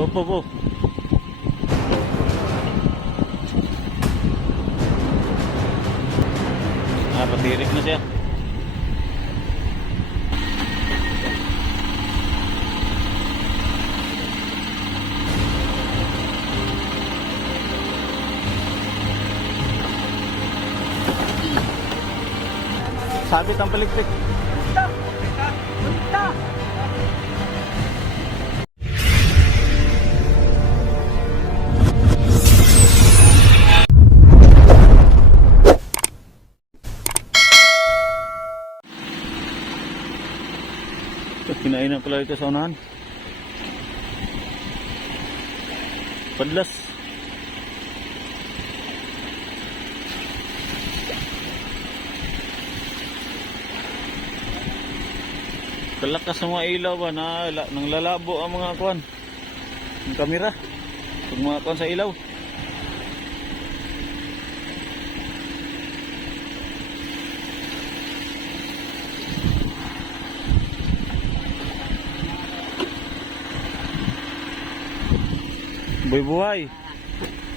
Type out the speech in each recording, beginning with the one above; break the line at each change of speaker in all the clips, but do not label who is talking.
Op, op, op. Ah, na siya. Sabit ang palikpik. Kinain na pala ito sa unahan. Padlas. Kalakas ng mga ilaw ba na nang lalabo ang mga kuan. Ang kamera. Ang mga kuan sa ilaw. Buhay buhay.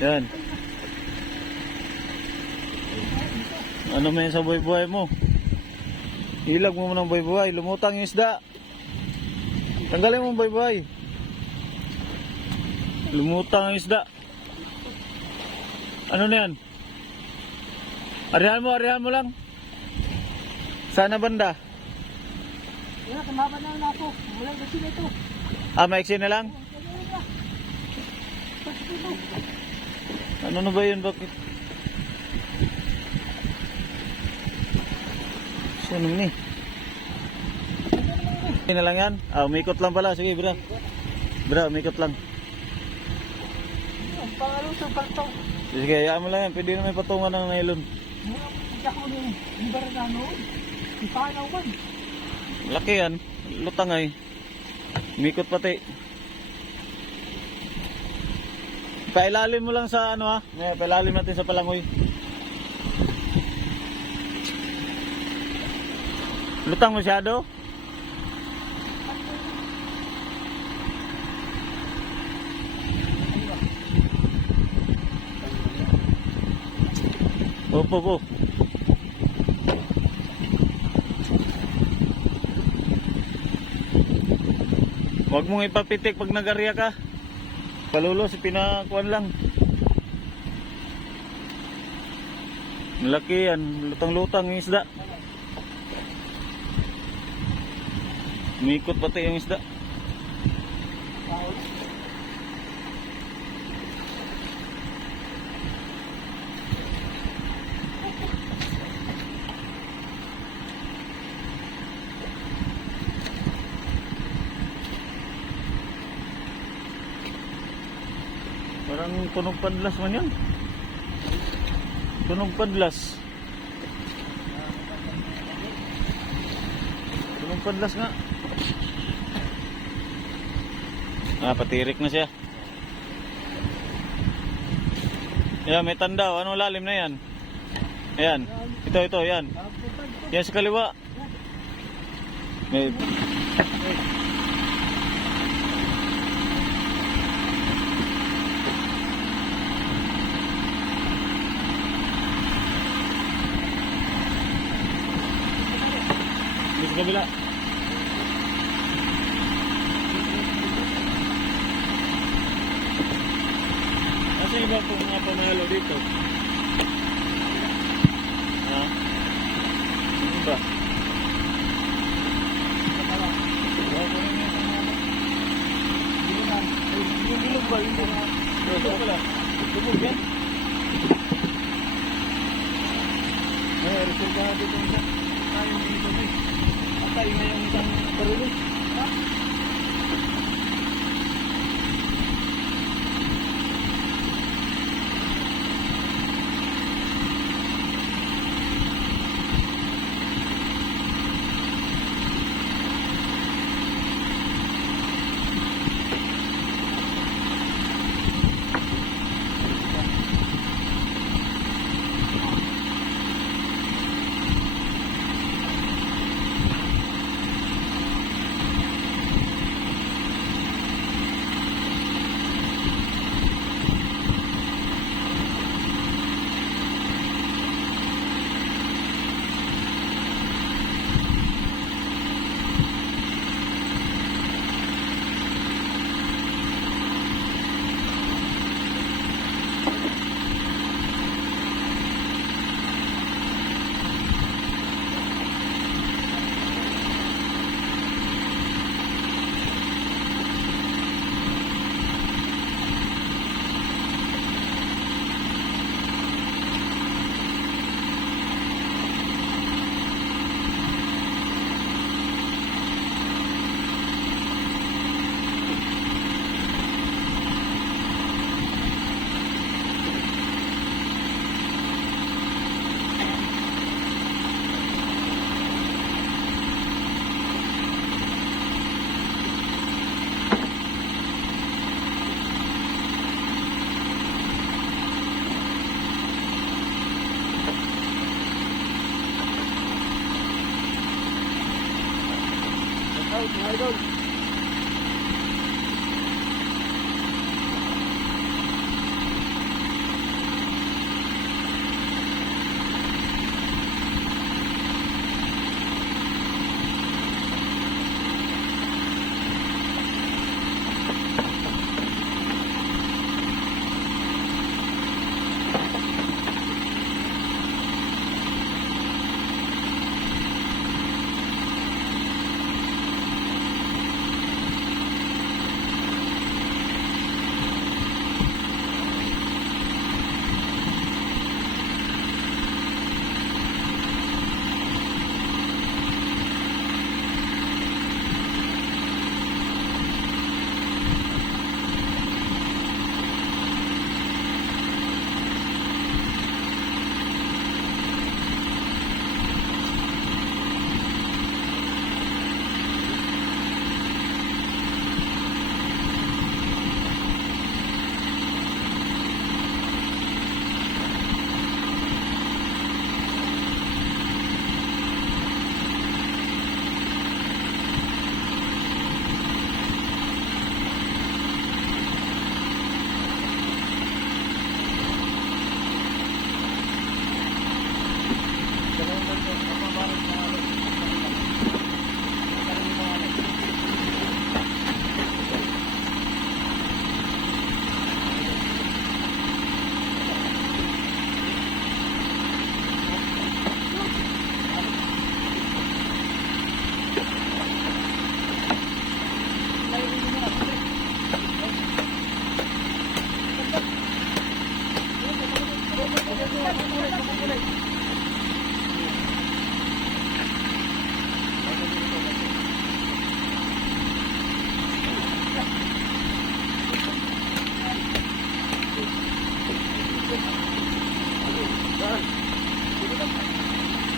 Yan. Ano man sa buhay buhay mo? Ilag mo ng buhay buhay. Lumutang yung isda. Tanggalin mo buhay buhay. Lumutang ang isda. Ano na yan? Arihan mo, arihan mo lang. Sana banda?
Wala, tumaba na lang ako. Wala kasi na ito.
Ah, maiksi na lang? Ano na ba yun? Bakit? Sino ni? Hindi na lang yan? Ah, umikot lang pala. Sige, bra. Bra, umikot lang.
Ang pangalo sa paltong.
Sige, hayaan mo lang yan. Pwede na may patungan ng nylon.
Hindi ako ni ni Baranano. Di panaw man.
Laki yan. Lutangay. Umikot pati. Pailalim mo lang sa ano ha. Ngayon, pailalim natin sa palangoy. Lutang masyado. Opo po. Huwag mong ipapitik pag nagarya ka. Palulos, pinakuan lang. Malaki yan. Lutang-lutang yung isda. Umikot pati yung isda. Tunog padlas man yan. Tunog padlas. Tunog padlas nga. Ah, patirik na siya. Yan, may tanda. Ano lalim na yan? Ayan. Ito, ito, yan. Yan sa kaliwa. May... Dito sa kabila. Kasi iba pong mga pamalo dito. Ha? Ano ba? Wala ko rin yung. Yung bilog ba? Yung bilog. Ito pala. Tubog yan. Ay, resolvado dito yung isa. Tayo dito eh. Patay na yung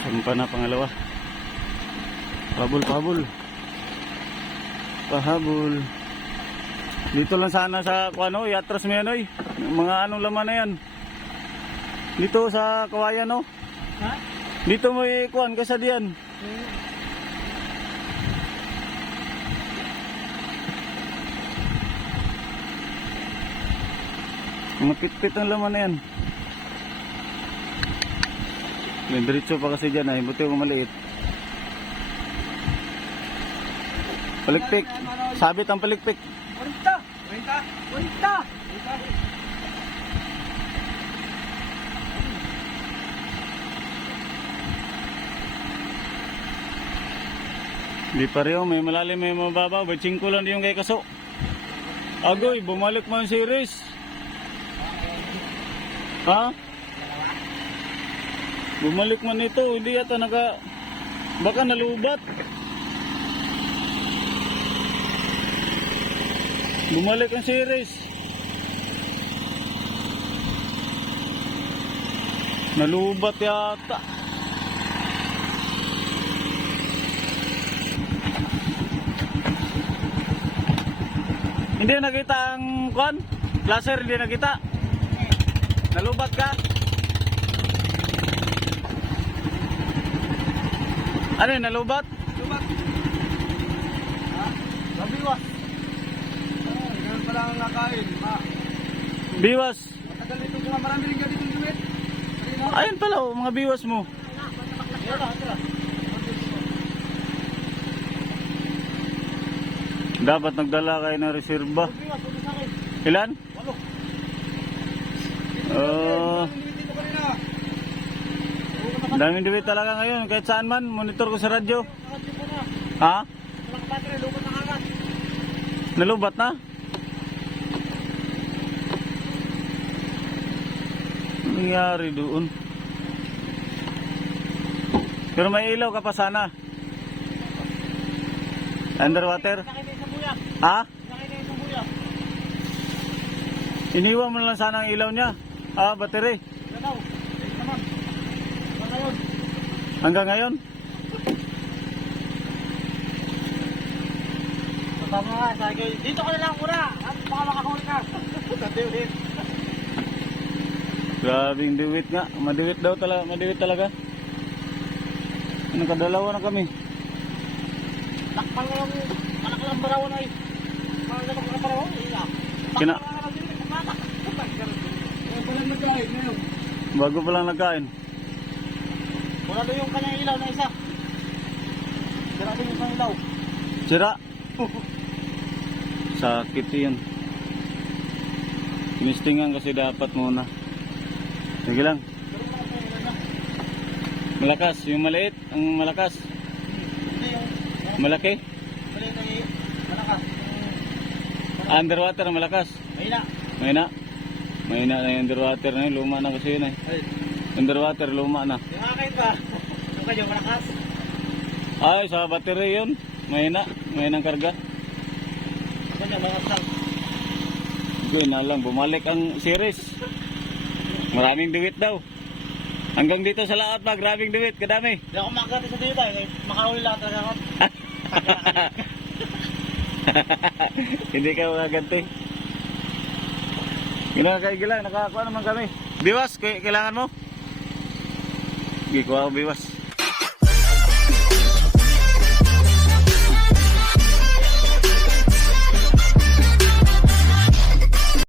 Sampa na pangalawa. Pabul, pabul. Pahabol. Dito lang sana sa kuano, iatras mo yan oy. Mga anong laman na yan. Dito sa kawayan no.
Ha?
Dito mo ikuan kaysa diyan. Mga pitpit ang laman na yan. May diretso pa kasi dyan ay buti kung maliit. Palikpik. Sabit ang palikpik.
Kurinta! Kurinta! Kurinta!
Di pareho, may malalim, may mababaw. Batsing ko lang yung kay Kaso. Agoy, bumalik man si Riz. Ha? Bumalik man ito, hindi yata naga... Baka nalubat. Bumalik ang si Riz. Nalubat yata. Hindi nakita ang kon? Laser hindi nakita. Nalubat ka? Ano yun, nalubat?
Lubat! Ha? Sabiwas! Ah, ganun pala ang nakain. Ha?
Biwas.
Matagal nito kung marami rin ganito yung duwit. Ayun,
pala, oh, mga biwas mo. Dapat nagdala kayo ng reserba. Ilan?
Walo.
Uh,
Ang limiti ko kanina.
Daming duwit talaga ngayon. Kahit saan man, monitor ko sa radyo. Ha? Nalubat na? Nangyari doon? Pero may ilaw ka pa sana. Underwater? Ha? Iniwan mo lang sana ang ilaw niya. Ah, battery.
Yan daw. Ayun naman. Hanggang ngayon.
Hanggang ngayon?
Tama nga, sabi ko, dito ka na lang muna. At baka makahuli ka. Sabi ulit.
Grabing diwit nga. Madiwit daw talaga. Madiwit talaga. Nakadalawa na kami.
Takpan nga yung anak lang barawan ay. Mga ganun ka barawan. Iya.
Kina-. Bago pa lang nagkain.
Wala doon yung kanyang ilaw na isa. Sira din yung isang ilaw.
Sira. Sakit yun. Tinistingan kasi dapat muna. Sige lang. Malakas. Yung maliit. Ang malakas. Malaki.
malakas.
Underwater malakas.
Mahina.
Mahina. Mahina na yung underwater na yun. Luma na kasi yun eh. Underwater, luma na.
yung akin ba? Yung kanya malakas.
Ay, sa battery yun. Mahina. Mahinang karga.
Yung kanya malakas lang.
Hindi na lang. Bumalik ang series. Maraming duwit daw. Hanggang dito sa laot pa, grabing duwit. Kadami.
Hindi ako makagati sa dito eh. Makahuli lahat talaga ako.
Hindi ka magaganti. Gila kay gila, nakakuha naman kami. Biwas, kay- kailangan mo? Kuha ko biwas.